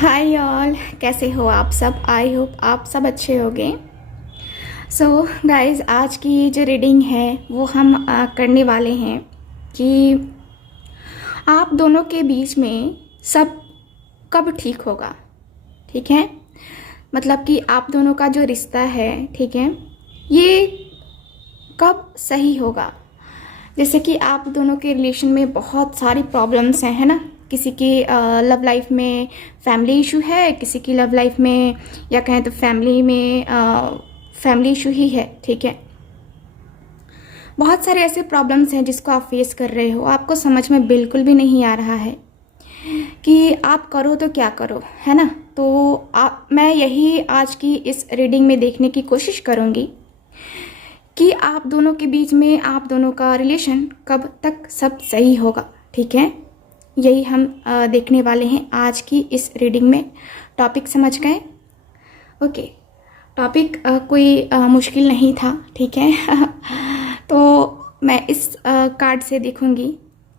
Hi all, कैसे हो आप सब। आई होप आप सब अच्छे होंगे। सो गाइस, आज की जो रीडिंग है वो हम करने वाले हैं कि आप दोनों के बीच में सब कब ठीक होगा। ठीक है, मतलब कि आप दोनों का जो रिश्ता है, ठीक है, ये कब सही होगा। जैसे कि आप दोनों के रिलेशन में बहुत सारी प्रॉब्लम्स हैं, है ना। किसी की लव लाइफ में फैमिली इशू है, किसी की लव लाइफ में या कहें तो फैमिली में फैमिली इशू ही है। ठीक है, बहुत सारे ऐसे प्रॉब्लम्स हैं जिसको आप फेस कर रहे हो, आपको समझ में बिल्कुल भी नहीं आ रहा है कि आप करो तो क्या करो, है ना। तो मैं यही आज की इस रीडिंग में देखने की कोशिश करूँगी कि आप दोनों के बीच में आप दोनों का रिलेशन कब तक सब सही होगा। ठीक है, यही हम देखने वाले हैं आज की इस रीडिंग में। टॉपिक समझ गए? ओके, टॉपिक कोई मुश्किल नहीं था। ठीक है तो मैं इस कार्ड से देखूंगी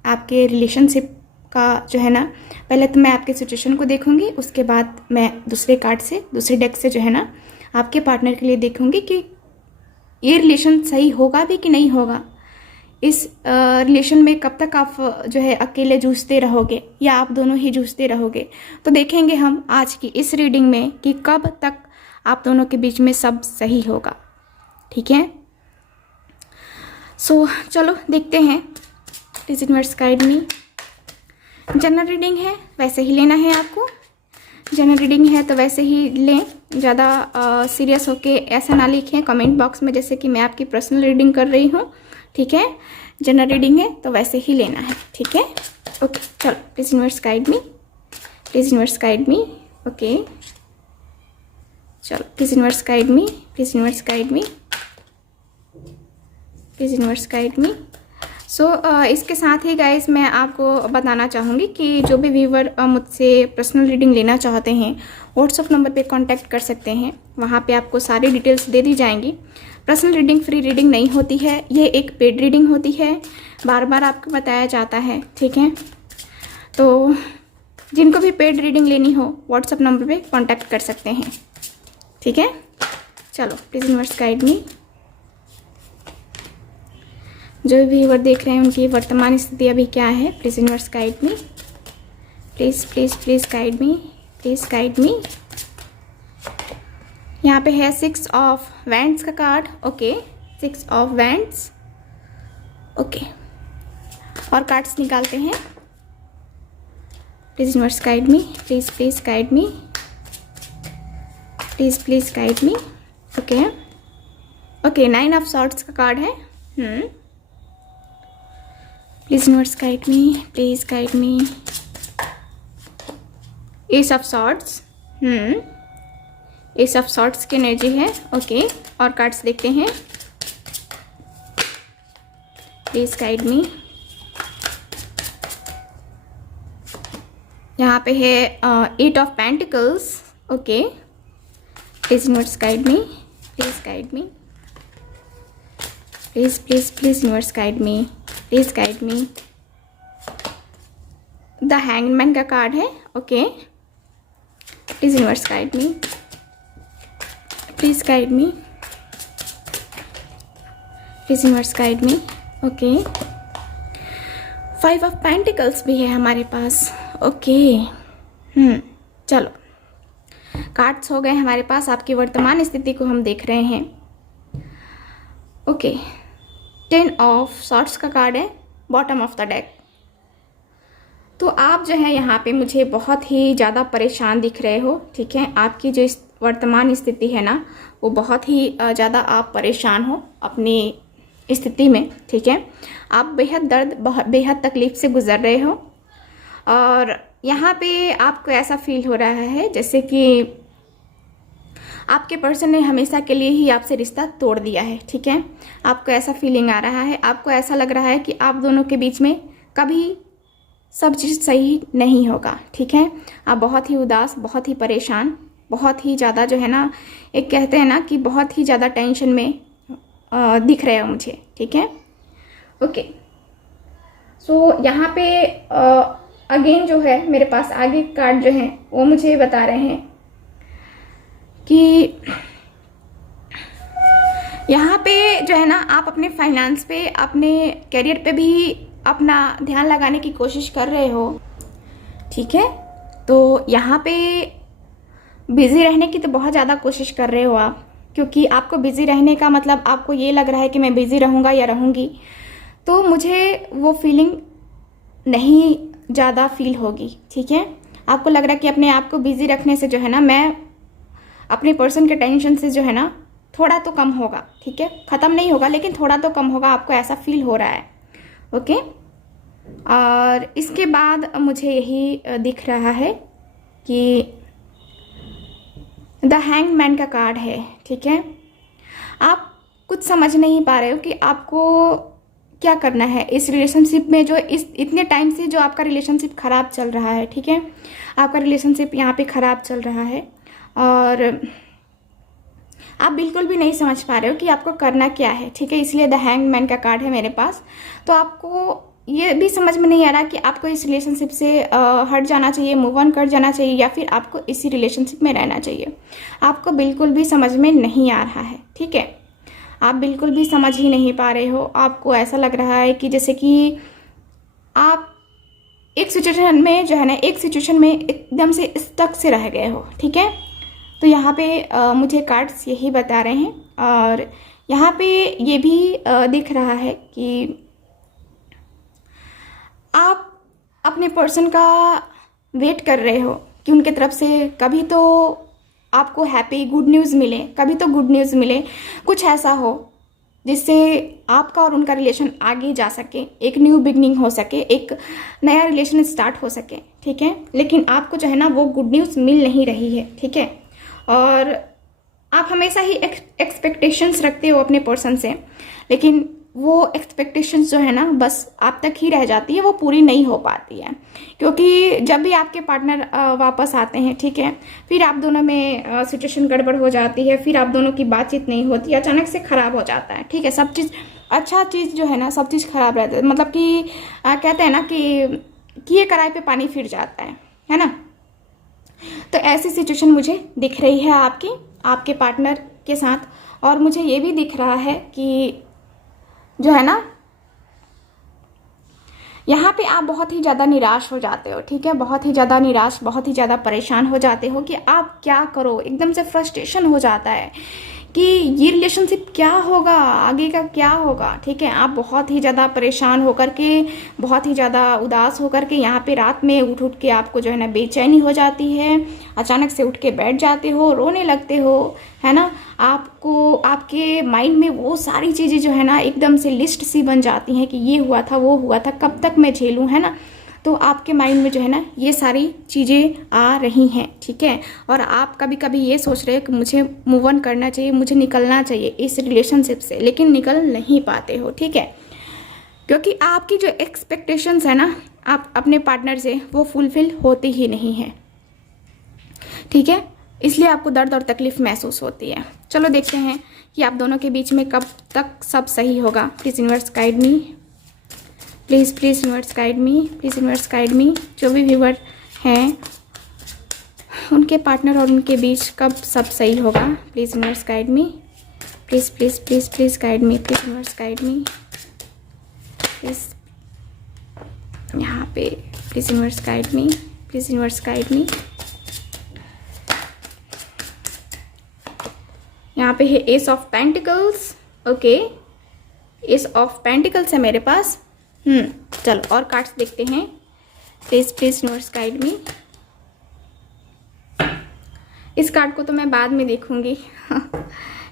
आपके रिलेशनशिप का जो है ना। पहले तो मैं आपके सिचुएशन को देखूंगी, उसके बाद मैं दूसरे कार्ड से, दूसरे डेक से जो है ना आपके पार्टनर के लिए देखूंगी कि ये रिलेशन सही होगा भी कि नहीं होगा। इस रिलेशन में कब तक आप जो है अकेले जूझते रहोगे या आप दोनों ही जूझते रहोगे। तो देखेंगे हम आज की इस रीडिंग में कि कब तक आप दोनों के बीच में सब सही होगा। ठीक है, सो चलो देखते हैं। Please universe guide me. General reading है, वैसे ही लेना है आपको। जनरल रीडिंग है तो वैसे ही लें, ज़्यादा सीरियस होके ऐसा ना लिखें कमेंट बॉक्स में जैसे कि मैं आपकी पर्सनल रीडिंग कर रही हूँ। ठीक है, जनरल रीडिंग है तो वैसे ही लेना है। ठीक है, ओके चलो। Please universe guide me, please universe guide me. Okay चलो, please universe guide me, please universe guide me, please universe guide me. So इसके साथ ही गाइस मैं आपको बताना चाहूँगी कि जो भी व्यूवर मुझसे पर्सनल रीडिंग लेना चाहते हैं व्हाट्सअप नंबर पे कांटेक्ट कर सकते हैं। वहाँ पे आपको सारी डिटेल्स दे दी जाएंगी। पर्सनल रीडिंग फ्री रीडिंग नहीं होती है, ये एक पेड रीडिंग होती है, बार बार आपको बताया जाता है। ठीक है, तो जिनको भी पेड रीडिंग लेनी हो व्हाट्सअप नंबर पे कांटेक्ट कर सकते हैं। ठीक है, चलो प्लीज़ यूनिवर्स गाइड मी। जो भी व्यूवर देख रहे हैं उनकी वर्तमान स्थिति अभी क्या है, please universe guide me. Please please please guide me, please guide मी। यहाँ पे है 6 ऑफ वैंड्स का card. Okay, 6 of wands. Okay, और कार्ड्स निकालते हैं। Please universe guide me, please please guide me, please please guide me. Okay okay, 9 of swords का card है। Please universe guide me, please guide me. S of swords, S of swords की energy है। Okay, और cards देखते हैं। Please guide मी। यहाँ पे है 8 of pentacles. Okay, please universe guide me, please guide me, please please please universe guide me, please guide me. The hangman का card है। Okay, please universe guide me, please guide me, please universe guide me. Okay, 5 of pentacles भी है हमारे पास। Okay, चलो cards हो गए हमारे पास। आपकी वर्तमान स्थिति को हम देख रहे हैं। ओके, 10 ऑफ सॉर्ड्स का कार्ड है बॉटम ऑफ द डेक। तो आप जो है यहाँ पे मुझे बहुत ही ज़्यादा परेशान दिख रहे हो। ठीक है, आपकी जो वर्तमान स्थिति है ना वो बहुत ही ज़्यादा आप परेशान हो अपनी स्थिति में। ठीक है, आप बेहद दर्द, बेहद तकलीफ से गुजर रहे हो और यहाँ पे आपको ऐसा फील हो रहा है जैसे कि आपके पर्सन ने हमेशा के लिए ही आपसे रिश्ता तोड़ दिया है। ठीक है, आपको ऐसा फीलिंग आ रहा है, आपको ऐसा लग रहा है कि आप दोनों के बीच में कभी सब चीज़ सही नहीं होगा। ठीक है, आप बहुत ही उदास, बहुत ही परेशान, बहुत ही ज़्यादा जो है ना, एक कहते हैं ना कि बहुत ही ज़्यादा टेंशन में दिख रहे हो मुझे। ठीक है, ओके। सो यहाँ पे अगेन जो है मेरे पास आगे कार्ड जो हैं वो मुझे बता रहे हैं कि यहाँ पे जो है ना आप अपने फाइनेंस पे, अपने करियर पे भी अपना ध्यान लगाने की कोशिश कर रहे हो, ठीक है। तो यहाँ पे बिज़ी रहने की तो बहुत ज़्यादा कोशिश कर रहे हो आप, क्योंकि आपको बिज़ी रहने का मतलब आपको ये लग रहा है कि मैं बिज़ी रहूँगा या रहूँगी, तो मुझे वो फीलिंग नहीं ज़्यादा फील होगी, ठीक है। आपको लग रहा है कि अपने आप को बिज़ी रखने से जो है ना, मैं अपने पर्सन के टेंशन से जो है ना थोड़ा तो कम होगा, ठीक है। ख़त्म नहीं होगा लेकिन थोड़ा तो कम होगा, आपको ऐसा फील हो रहा है, ओके। और इसके बाद मुझे यही दिख रहा है कि द हैंग्ड मैन का कार्ड है, ठीक है। आप कुछ समझ नहीं पा रहे हो कि आपको क्या करना है इस रिलेशनशिप में, जो इतने टाइम से जो आपका रिलेशनशिप ख़राब चल रहा है, ठीक है। आपका रिलेशनशिप यहाँ पे ख़राब चल रहा है और आप बिल्कुल भी नहीं समझ पा रहे हो कि आपको करना क्या है, ठीक है। इसलिए द हैंग्ड मैन का कार्ड है मेरे पास। तो आपको ये भी समझ में नहीं आ रहा कि आपको इस रिलेशनशिप से हट जाना चाहिए, मूव ऑन कर जाना चाहिए, या फिर आपको इसी रिलेशनशिप में रहना चाहिए। आपको बिल्कुल भी समझ में नहीं आ रहा है, ठीक है। आप बिल्कुल भी समझ ही नहीं पा रहे हो। आपको ऐसा लग रहा है कि जैसे कि आप एक सिचुएशन में जो है ना, एक सिचुएशन में एकदम से स्टक से रह गए हो, ठीक है। तो यहाँ पे मुझे कार्ड्स यही बता रहे हैं। और यहाँ पे ये भी दिख रहा है कि आप अपने पर्सन का वेट कर रहे हो कि उनके तरफ से कभी तो आपको हैप्पी गुड न्यूज़ मिले, कभी तो गुड न्यूज़ मिले, कुछ ऐसा हो जिससे आपका और उनका रिलेशन आगे जा सके, एक न्यू बिगनिंग हो सके, एक नया रिलेशन स्टार्ट हो सके, ठीक है। लेकिन आपको जो है ना वो गुड न्यूज़ मिल नहीं रही है, ठीक है। और आप हमेशा ही एक्सपेक्टेशंस रखते हो अपने पर्सन से, लेकिन वो एक्सपेक्टेशंस जो है ना बस आप तक ही रह जाती है, वो पूरी नहीं हो पाती है। क्योंकि जब भी आपके पार्टनर वापस आते हैं, ठीक है, फिर आप दोनों में सिचुएशन गड़बड़ हो जाती है, फिर आप दोनों की बातचीत नहीं होती, अचानक से ख़राब हो जाता है, ठीक है। सब चीज़, अच्छा चीज़ जो है ना सब चीज़ ख़राब रहता है। मतलब कि कहते हैं ना कि किए कराए पे पानी फिर जाता है ना। तो ऐसी सिचुएशन मुझे दिख रही है आपके पार्टनर के साथ। और मुझे ये भी दिख रहा है कि जो है ना यहाँ पे आप बहुत ही ज़्यादा निराश हो जाते हो, ठीक है। बहुत ही ज़्यादा निराश, बहुत ही ज़्यादा परेशान हो जाते हो कि आप क्या करो। एकदम से फ्रस्ट्रेशन हो जाता है कि ये रिलेशनशिप क्या होगा, आगे का क्या होगा, ठीक है। आप बहुत ही ज़्यादा परेशान होकर के, बहुत ही ज़्यादा उदास होकर के यहाँ पे रात में उठ के आपको जो है ना बेचैनी हो जाती है, अचानक से उठ के बैठ जाते हो, रोने लगते हो, है ना। आपको आपके माइंड में वो सारी चीज़ें जो है ना एकदम से लिस्ट सी बन जाती हैं कि ये हुआ था, वो हुआ था, कब तक मैं झेलूँ, है ना। तो आपके माइंड में जो है ना ये सारी चीज़ें आ रही हैं, ठीक है। और आप कभी कभी ये सोच रहे हो कि मुझे मूव ऑन करना चाहिए, मुझे निकलना चाहिए इस रिलेशनशिप से, लेकिन निकल नहीं पाते हो, ठीक है। क्योंकि आपकी जो एक्सपेक्टेशंस है ना आप अपने पार्टनर से, वो फुलफिल होती ही नहीं है, ठीक है। इसलिए आपको दर्द और तकलीफ़ महसूस होती है। चलो देखते हैं कि आप दोनों के बीच में कब तक सब सही होगा। Please universe guide me, please universe guide me, please universe guide मी। जो भी व्यूवर हैं उनके पार्टनर और उनके बीच कब सब सही होगा। Please universe guide me, please guide me, please universe guide me, please यहाँ पे please universe guide me, please universe guide मी। यहाँ पे है S of pentacles, okay, S of pentacles है मेरे पास। चलो और कार्ड्स देखते हैं। प्लीज़ यूनिवर्स गाइड मी। इस कार्ड को तो मैं बाद में देखूंगी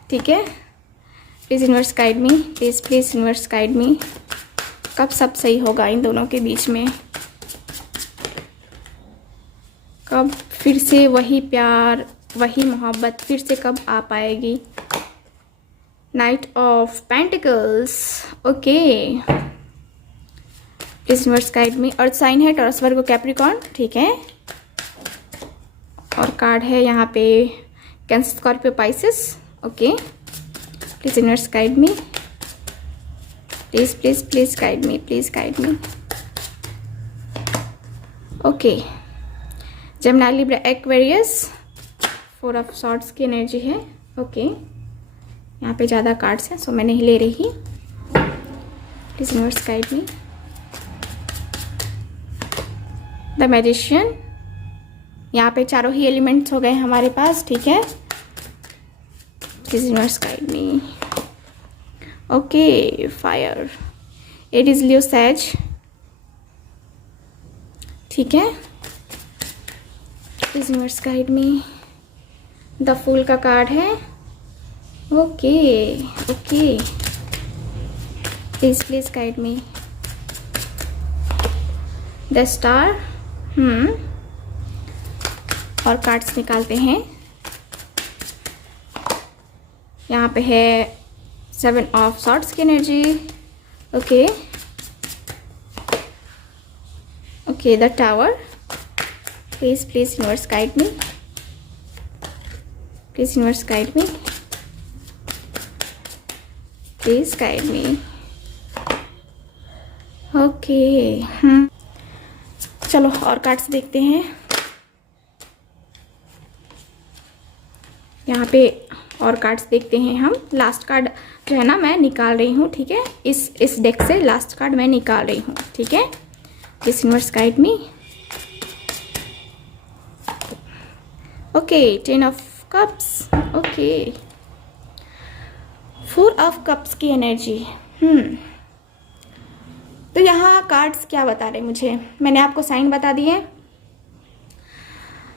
ठीक है। Please universe guide me, please universe guide मी। कब सब सही होगा इन दोनों के बीच में, कब फिर से वही प्यार, वही मोहब्बत फिर से कब आ पाएगी। Knight of pentacles, okay. Please universe guide me. Earth sign है टॉरस, वर्गो, कैप्रिकॉर्न, ठीक है। और कार्ड है यहाँ पे Cancer, Scorpio, Pisces, okay. Please universe guide me, please guide me, please guide me. Okay, Gemini, Libra, Aquarius, 4 of swords की energy है। Okay, यहाँ पे ज़्यादा कार्ड्स हैं सो मैं नहीं ले रही। Please universe guide me. The magician, यहाँ पे चारों ही एलिमेंट्स हो गए हमारे पास, ठीक है। Please universe guide me. Okay, fire, Aries, Leo, Sag, ठीक है। Please universe guide me. The fool का कार्ड है। Okay okay, please guide me. The star. और कार्ड्स निकालते हैं। यहाँ पे है 7 ऑफ सॉर्ड्स की एनर्जी। Okay okay, the tower. Please universe guide me. Please universe guide me. Please guide me. Okay, चलो और कार्ड्स देखते हैं। यहाँ पे और कार्ड्स देखते हैं हम। लास्ट कार्ड जो है ना मैं निकाल रही हूँ, ठीक है। इस डेक से लास्ट कार्ड मैं निकाल रही हूँ, ठीक है। Please universe guide me. Okay, 10 of cups. Okay, 4 of cups की एनर्जी। तो यहाँ कार्ड्स क्या बता रहे मुझे, मैंने आपको साइन बता दिए।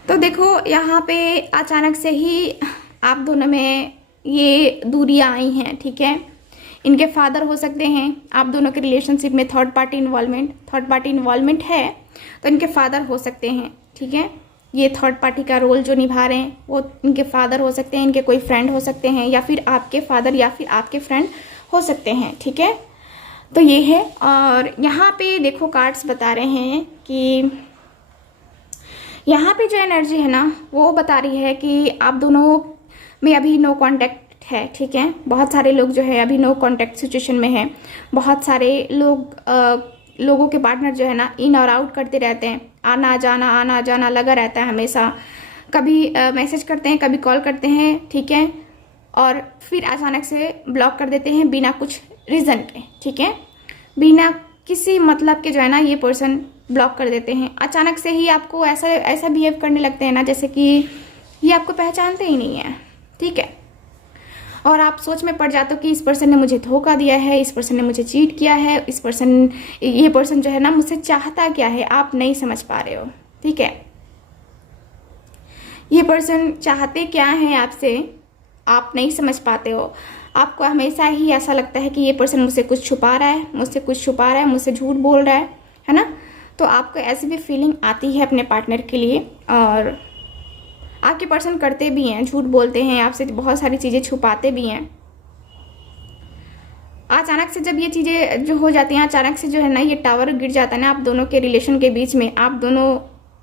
तो देखो यहाँ पे अचानक से ही आप दोनों में ये दूरियां आई हैं, ठीक है। इनके फादर हो सकते हैं, आप दोनों के रिलेशनशिप में थर्ड पार्टी इन्वॉल्वमेंट है, तो इनके फादर हो सकते हैं, ठीक है। ये थर्ड पार्टी का रोल जो निभा रहे हैं वो इनके फादर हो सकते हैं, इनके कोई फ्रेंड हो सकते हैं, या फिर आपके फादर या फिर आपके फ्रेंड हो सकते हैं, ठीक है। तो ये है। और यहाँ पे देखो कार्ड्स बता रहे हैं कि यहाँ पे जो एनर्जी है ना वो बता रही है कि आप दोनों में अभी नो कांटेक्ट है, ठीक है। बहुत सारे लोग जो है अभी नो कांटेक्ट सिचुएशन में हैं। बहुत सारे लोगों के पार्टनर जो है ना इन और आउट करते रहते हैं, आना जाना लगा रहता है हमेशा। कभी मैसेज करते हैं, कभी कॉल करते हैं, ठीक है, और फिर अचानक से ब्लॉक कर देते हैं बिना कुछ रीज़न के, ठीक है। बिना किसी मतलब के जो है ना ये पर्सन ब्लॉक कर देते हैं। अचानक से ही आपको ऐसा बिहेव करने लगते हैं ना जैसे कि ये आपको पहचानते ही नहीं है, ठीक है। और आप सोच में पड़ जाते हो कि इस पर्सन ने मुझे धोखा दिया है, इस पर्सन ने मुझे चीट किया है, ये पर्सन जो है ना मुझसे चाहता क्या है, आप नहीं समझ पा रहे हो, ठीक है। ये पर्सन चाहते क्या है आपसे, आप नहीं समझ पाते हो। आपको हमेशा ही ऐसा लगता है कि ये पर्सन मुझसे कुछ छुपा रहा है, मुझसे झूठ बोल रहा है ना। तो आपको ऐसी भी फीलिंग आती है अपने पार्टनर के लिए, और आपके पर्सन करते भी हैं, झूठ बोलते हैं आपसे, बहुत सारी चीज़ें छुपाते भी हैं। अचानक से जब ये चीज़ें जो हो जाती हैं, अचानक से जो है ना ये टावर गिर जाता है ना आप दोनों के रिलेशन के बीच में, आप दोनों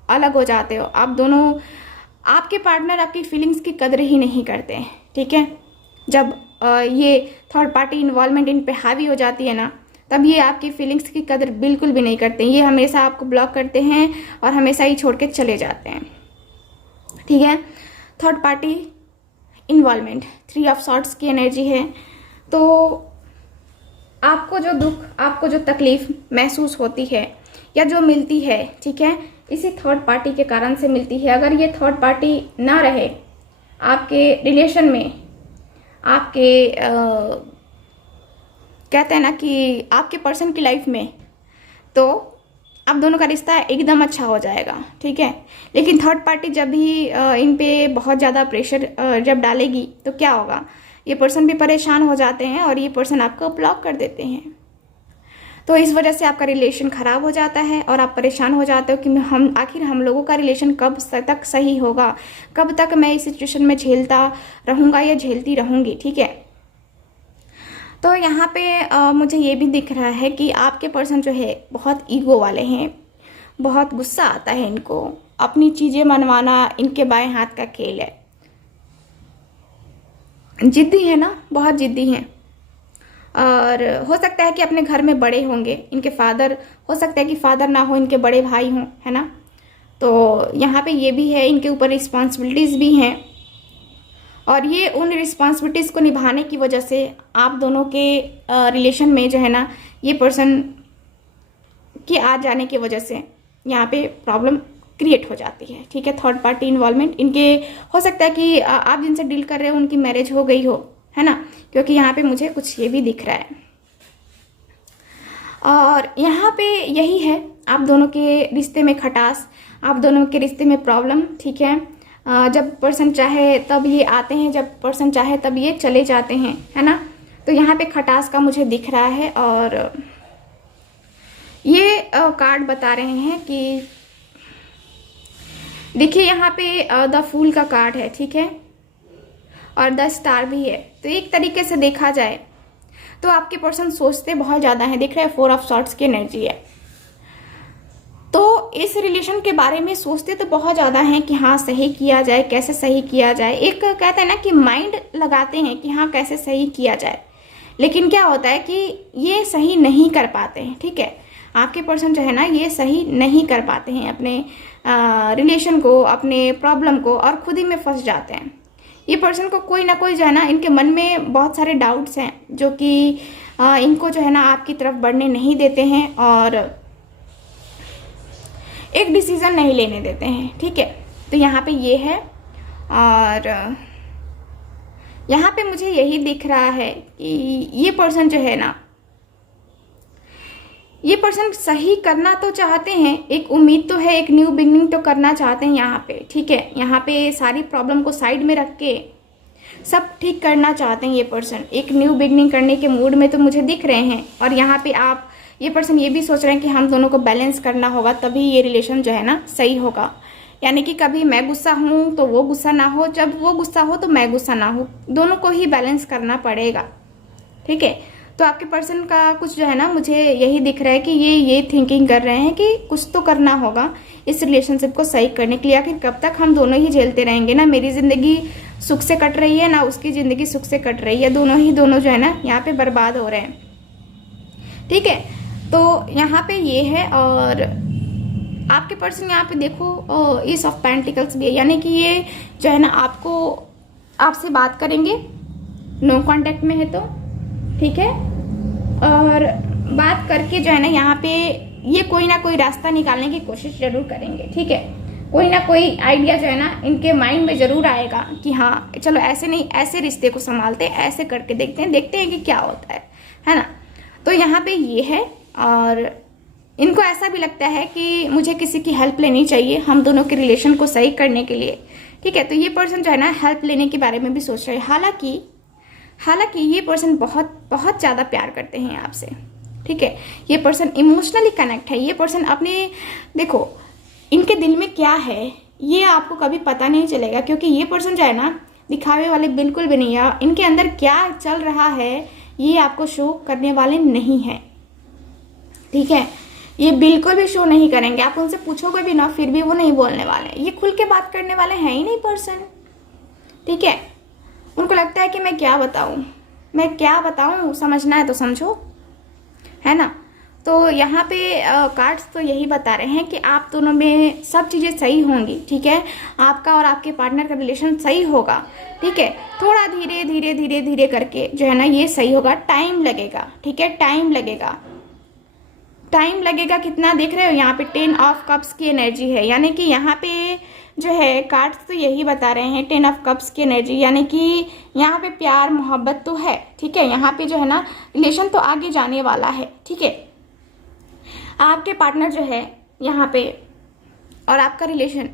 अलग हो जाते हो। आप दोनों, आपके पार्टनर आपकी फीलिंग्स की कदर ही नहीं करते हैं, ठीक है। जब ये थर्ड पार्टी इन्वॉल्वमेंट इन पे हावी हो जाती है ना, तब ये आपकी फीलिंग्स की कदर बिल्कुल भी नहीं करते। ये हमेशा आपको ब्लॉक करते हैं और हमेशा ही छोड़ के चले जाते हैं, ठीक है। Third party involvement, 3 of swords की एनर्जी है। तो आपको जो दुख, आपको जो तकलीफ महसूस होती है या जो मिलती है, ठीक है, इसी थर्ड पार्टी के कारण से मिलती है। अगर ये थर्ड पार्टी ना रहे आपके रिलेशन में, आपके कहते हैं ना कि आपके पर्सन की लाइफ में, तो आप दोनों का रिश्ता एकदम अच्छा हो जाएगा, ठीक है। लेकिन थर्ड पार्टी जब भी इन पे बहुत ज़्यादा प्रेशर जब डालेगी तो क्या होगा, ये पर्सन भी परेशान हो जाते हैं और ये पर्सन आपको ब्लॉक कर देते हैं। तो इस वजह से आपका रिलेशन ख़राब हो जाता है और आप परेशान हो जाते हो कि हम लोगों का रिलेशन कब तक सही होगा, कब तक मैं इस सिचुएशन में झेलता रहूँगा या झेलती रहूँगी, ठीक है। तो यहाँ पे मुझे ये भी दिख रहा है कि आपके पर्सन जो है बहुत ईगो वाले हैं, बहुत गुस्सा आता है इनको, अपनी चीज़ें मनवाना इनके बाएं हाथ का खेल है। जिद्दी है ना, बहुत जिद्दी हैं। और हो सकता है कि अपने घर में बड़े होंगे, इनके फादर, हो सकता है कि फादर ना हो, इनके बड़े भाई हों, है ना। तो यहाँ पे ये भी है, इनके ऊपर रिस्पॉन्सिबिलिटीज़ भी हैं, और ये उन रिस्पॉन्सिबिलिटीज़ को निभाने की वजह से आप दोनों के रिलेशन में जो है ना, ये पर्सन के आ जाने की वजह से यहाँ पे प्रॉब्लम क्रिएट हो जाती है। ठीक है, थर्ड पार्टी इन्वॉल्वमेंट इनके हो सकता है कि आप जिनसे डील कर रहे हो उनकी मैरिज हो गई हो, है ना, क्योंकि यहाँ पे मुझे कुछ ये भी दिख रहा है। और यहाँ पे यही है, आप दोनों के रिश्ते में खटास, आप दोनों के रिश्ते में प्रॉब्लम। ठीक है, जब पर्सन चाहे तब ये आते हैं, जब पर्सन चाहे तब ये चले जाते हैं, है ना। तो यहाँ पे खटास का मुझे दिख रहा है। और ये कार्ड बता रहे हैं कि देखिए यहाँ पे द फूल का कार्ड है, ठीक है, और 10 स्टार भी है। तो एक तरीके से देखा जाए तो आपके पर्सन सोचते बहुत ज़्यादा हैं, दिख रहा है 4 ऑफ सॉर्ड्स की एनर्जी है। तो इस रिलेशन के बारे में सोचते तो बहुत ज़्यादा हैं कि हाँ सही किया जाए, कैसे सही किया जाए। एक कहते हैं ना कि माइंड लगाते हैं कि हाँ कैसे सही किया जाए, लेकिन क्या होता है कि ये सही नहीं कर पाते हैं। ठीक है, आपके पर्सन जो है ना ये सही नहीं कर पाते हैं अपने रिलेशन को, अपने प्रॉब्लम को, और खुद ही में फंस जाते हैं। ये पर्सन को कोई ना कोई जो है ना, इनके मन में बहुत सारे डाउट्स हैं जो कि इनको जो है ना आपकी तरफ बढ़ने नहीं देते हैं और एक डिसीजन नहीं लेने देते हैं। ठीक है, तो यहाँ पे ये है। और यहाँ पे मुझे यही दिख रहा है कि ये पर्सन जो है ना, ये पर्सन सही करना तो चाहते हैं, एक उम्मीद तो है, एक न्यू बिगनिंग तो करना चाहते हैं यहाँ पे। ठीक है, यहाँ पे सारी प्रॉब्लम को साइड में रख के सब ठीक करना चाहते हैं ये पर्सन, एक न्यू बिगनिंग करने के मूड में तो मुझे दिख रहे हैं। और यहाँ पे आप ये पर्सन ये भी सोच रहे हैं कि हम दोनों को बैलेंस करना होगा, तभी ये रिलेशन जो है ना सही होगा। यानी कि कभी मैं गुस्सा हूँ तो वो गुस्सा ना हो, जब वो गुस्सा हो तो मैं गुस्सा ना हो, दोनों को ही बैलेंस करना पड़ेगा। ठीक है, तो आपके पर्सन का कुछ जो है ना मुझे यही दिख रहा है कि ये थिंकिंग कर रहे हैं कि कुछ तो करना होगा इस रिलेशनशिप को सही करने के लिए। आखिर कब तक हम दोनों ही झेलते रहेंगे, ना मेरी ज़िंदगी सुख से कट रही है ना उसकी ज़िंदगी सुख से कट रही है, दोनों जो है ना यहाँ पे बर्बाद हो रहे हैं। ठीक है, तो यहाँ पे ये है। और आपके पर्सन यहाँ पे देखो ईस ऑफ पेंटिकल्स भी है, यानी कि ये जो है ना आपसे बात करेंगे, नो कांटेक्ट में है तो ठीक है, और बात करके जो है ना यहाँ पे ये कोई ना कोई रास्ता निकालने की कोशिश जरूर करेंगे। ठीक है, कोई ना कोई आइडिया जो है ना इनके माइंड में जरूर आएगा कि हाँ चलो ऐसे नहीं, ऐसे रिश्ते को संभालते, ऐसे करके देखते हैं कि क्या होता है ना। तो यहाँ पे ये है। और इनको ऐसा भी लगता है कि मुझे किसी की हेल्प लेनी चाहिए हम दोनों के रिलेशन को सही करने के लिए। ठीक है, तो ये पर्सन जो है ना हेल्प लेने के बारे में भी सोच रहे हैं। हालांकि ये पर्सन बहुत बहुत ज़्यादा प्यार करते हैं आपसे। ठीक है, ये पर्सन इमोशनली कनेक्ट है। ये पर्सन अपने देखो इनके दिल में क्या है ये आपको कभी पता नहीं चलेगा, क्योंकि ये पर्सन जो है ना दिखावे वाले बिल्कुल भी नहीं है। इनके अंदर क्या चल रहा है ये आपको शो करने वाले नहीं है। ठीक है, ये बिल्कुल भी शो नहीं करेंगे, आप उनसे पूछोगे भी ना फिर भी वो नहीं बोलने वाले, ये खुल के बात करने वाले हैं ही नहीं पर्सन। ठीक है, उनको लगता है कि मैं क्या बताऊं, समझना है तो समझो, है ना। तो यहाँ पे कार्ड्स तो यही बता रहे हैं कि आप दोनों में सब चीज़ें सही होंगी। ठीक है, आपका और आपके पार्टनर का रिलेशन सही होगा। ठीक है, थोड़ा धीरे करके जो है ना ये सही होगा, टाइम लगेगा। ठीक है, टाइम लगेगा कितना देख रहे हो, यहाँ पे 10 ऑफ कप्स की एनर्जी है, यानी कि यहाँ पे जो है कार्ड्स तो यही बता रहे हैं 10 ऑफ कप्स की एनर्जी, यानी कि यहाँ पे प्यार मोहब्बत तो है। ठीक है, यहाँ पे जो है ना रिलेशन तो आगे जाने वाला है। ठीक है, आपके पार्टनर जो है यहाँ पे और आपका रिलेशन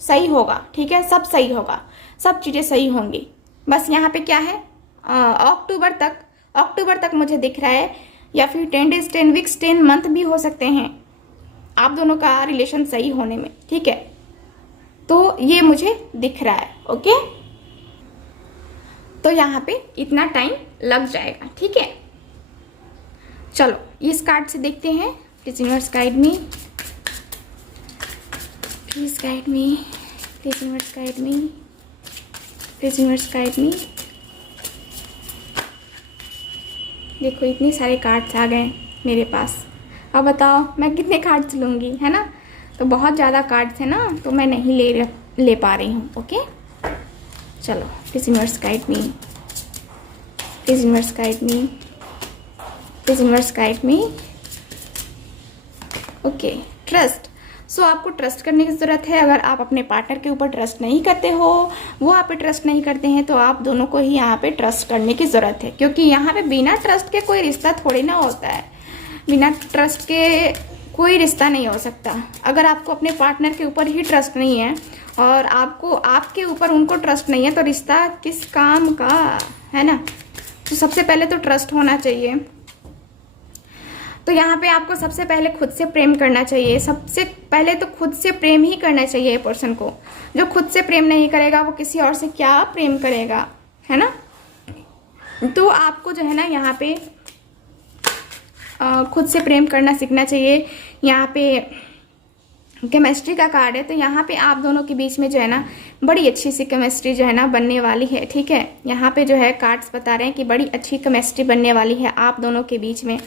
सही होगा। ठीक है, सब सही होगा, सब चीज़ें सही होंगी। बस यहाँ पे क्या है अक्टूबर तक मुझे दिख रहा है, या फिर 10 डेज 10 वीक्स 10 मंथ भी हो सकते हैं आप दोनों का रिलेशन सही होने में। ठीक है, तो ये मुझे दिख रहा है। ओके, तो यहाँ पे इतना टाइम लग जाएगा। ठीक है, चलो इस कार्ड से देखते हैं। Please universe guide me, please guide me, please universe guide me, please universe guide मी। देखो इतने सारे कार्ड्स आ गए मेरे पास, अब बताओ मैं कितने कार्ड्स लूँगी, है ना। तो बहुत ज़्यादा कार्ड्स है ना, तो मैं नहीं ले पा रही हूँ। ओके, चलो please universe guide me, please universe guide me, please universe guide me. Okay, trust. So आपको ट्रस्ट करने की ज़रूरत है। अगर आप अपने पार्टनर के ऊपर ट्रस्ट नहीं करते हो, वो आप पे ट्रस्ट नहीं करते हैं, तो आप दोनों को ही यहाँ पे ट्रस्ट करने की ज़रूरत है, क्योंकि यहाँ पे बिना ट्रस्ट के कोई रिश्ता थोड़ी ना होता है। बिना ट्रस्ट के कोई रिश्ता नहीं हो सकता। अगर आपको अपने पार्टनर के ऊपर ही ट्रस्ट नहीं है और आपको आपके ऊपर उनको ट्रस्ट नहीं है, तो रिश्ता किस काम का, है ना। तो सबसे पहले तो ट्रस्ट होना चाहिए। तो यहाँ पे आपको सबसे पहले खुद से प्रेम करना चाहिए। सबसे पहले तो खुद से प्रेम ही करना चाहिए पर्सन को। जो खुद से प्रेम नहीं करेगा वो किसी और से क्या प्रेम करेगा, है ना। तो आपको जो है ना यहाँ पे खुद से प्रेम करना सीखना चाहिए। यहाँ पे केमिस्ट्री का कार्ड है, तो यहाँ पे आप दोनों के बीच में जो है ना बड़ी अच्छी सी केमिस्ट्री जो है ना बनने वाली है। ठीक है, यहाँ पे जो है कार्ड्स बता रहे हैं कि बड़ी अच्छी केमिस्ट्री बनने वाली है आप दोनों के बीच में।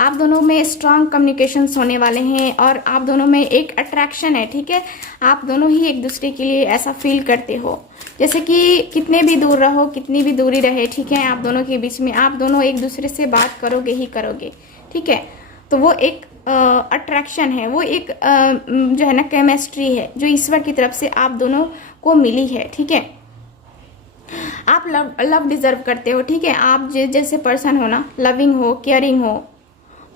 आप दोनों में स्ट्रॉन्ग कम्युनिकेशंस होने वाले हैं और आप दोनों में एक अट्रैक्शन है। ठीक है, आप दोनों ही एक दूसरे के लिए ऐसा फील करते हो जैसे कि कितने भी दूर रहो, कितनी भी दूरी रहे, ठीक है, आप दोनों के बीच में आप दोनों एक दूसरे से बात करोगे ही करोगे। ठीक है, तो वो एक अट्रैक्शन है, वो एक जो है ना केमिस्ट्री है जो ईश्वर की तरफ से आप दोनों को मिली है। ठीक है, आप लव डिजर्व करते हो। ठीक है, आप जैसे पर्सन हो ना, लविंग हो, केयरिंग हो,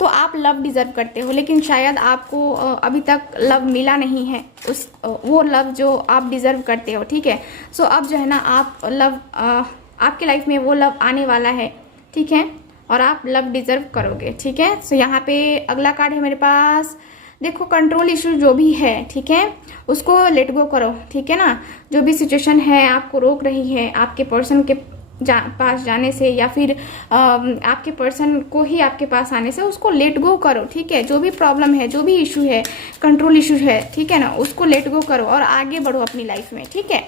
तो आप लव डिजर्व करते हो, लेकिन शायद आपको अभी तक लव मिला नहीं है, उस वो लव जो आप डिजर्व करते हो। ठीक है, सो अब जो है ना आप लव आपके लाइफ में वो लव आने वाला है। ठीक है, और आप लव डिजर्व करोगे। ठीक है, सो यहाँ पे अगला कार्ड है मेरे पास। देखो, कंट्रोल इशू जो भी है, ठीक है, उसको लेट गो करो। ठीक है ना, जो भी सिचुएशन है आपको रोक रही है आपके पर्सन के पास जाने से, या फिर आपके पर्सन को ही आपके पास आने से, उसको लेट गो करो। ठीक है, जो भी प्रॉब्लम है, जो भी इशू है, कंट्रोल इशू है, ठीक है ना, उसको लेट गो करो और आगे बढ़ो अपनी लाइफ में। ठीक है,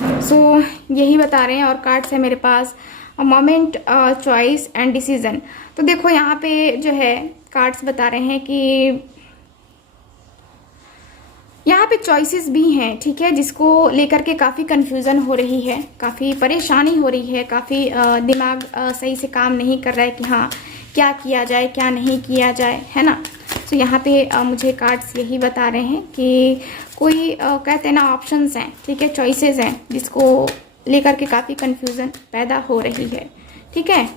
सो यही बता रहे हैं। और कार्ड्स है मेरे पास मोमेंट, चॉइस एंड डिसीजन। तो देखो यहाँ पे जो है कार्ड्स बता रहे हैं कि यहाँ पे चॉइसेस भी हैं। ठीक है, जिसको लेकर के काफ़ी कन्फ्यूज़न हो रही है, काफ़ी परेशानी हो रही है, काफ़ी दिमाग सही से काम नहीं कर रहा है कि हाँ क्या किया जाए, क्या नहीं किया जाए, है ना। तो यहाँ पे मुझे कार्ड्स यही बता रहे हैं कि कोई कहते हैं ना ऑप्शंस हैं, ठीक है, चॉइसेस हैं, जिसको लेकर के काफ़ी कन्फ्यूज़न पैदा हो रही है। ठीक है,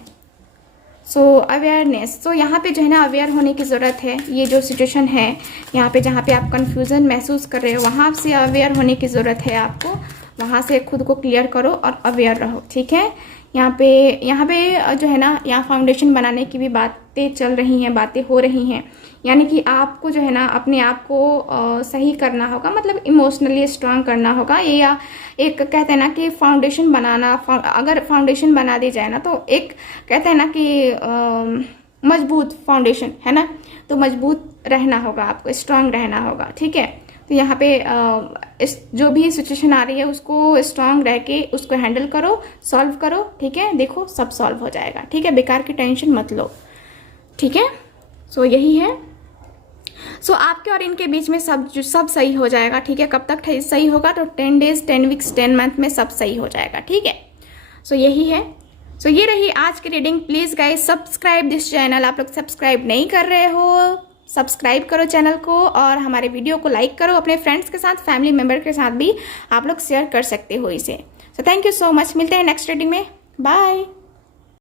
सो अवेयरनेस। तो यहाँ पे जो है ना अवेयर होने की ज़रूरत है। ये जो सिचुएशन है यहाँ पे, जहाँ पे आप कन्फ्यूज़न महसूस कर रहे हो, वहाँ से अवेयर होने की ज़रूरत है आपको। वहाँ से खुद को क्लियर करो और अवेयर रहो। ठीक है, यहाँ पे जो है ना, यहाँ फाउंडेशन बनाने की भी बातें चल रही हैं, बातें हो रही हैं। यानी कि आपको जो है ना अपने आप को सही करना होगा, मतलब इमोशनली स्ट्रांग करना होगा। ये या एक कहते हैं ना कि फाउंडेशन बनाना, अगर फाउंडेशन बना दी जाए ना, तो एक कहते हैं ना कि मजबूत फाउंडेशन, है ना, तो मजबूत रहना होगा आपको, स्ट्रांग रहना होगा। ठीक है, तो यहाँ पे इस जो भी सिचुएशन आ रही है उसको स्ट्रांग रह के उसको हैंडल करो, सॉल्व करो। ठीक है, देखो सब सॉल्व हो जाएगा। ठीक है, बेकार की टेंशन मत लो। ठीक है, सो यही है। सो आपके और इनके बीच में सब सही हो जाएगा। ठीक है, कब तक सही होगा, तो 10 डेज, 10 वीक्स, 10 मंथ में सब सही हो जाएगा। ठीक है, सो यही है। सो ये रही आज की reading. Please guys subscribe this channel. आप लोग सब्सक्राइब नहीं कर रहे हो, सब्सक्राइब करो चैनल को और हमारे वीडियो को लाइक करो। अपने फ्रेंड्स के साथ, फैमिली मेम्बर के साथ भी आप लोग शेयर कर सकते हो इसे। So thank you so much. मिलते हैं नेक्स्ट रीडिंग में। बाय।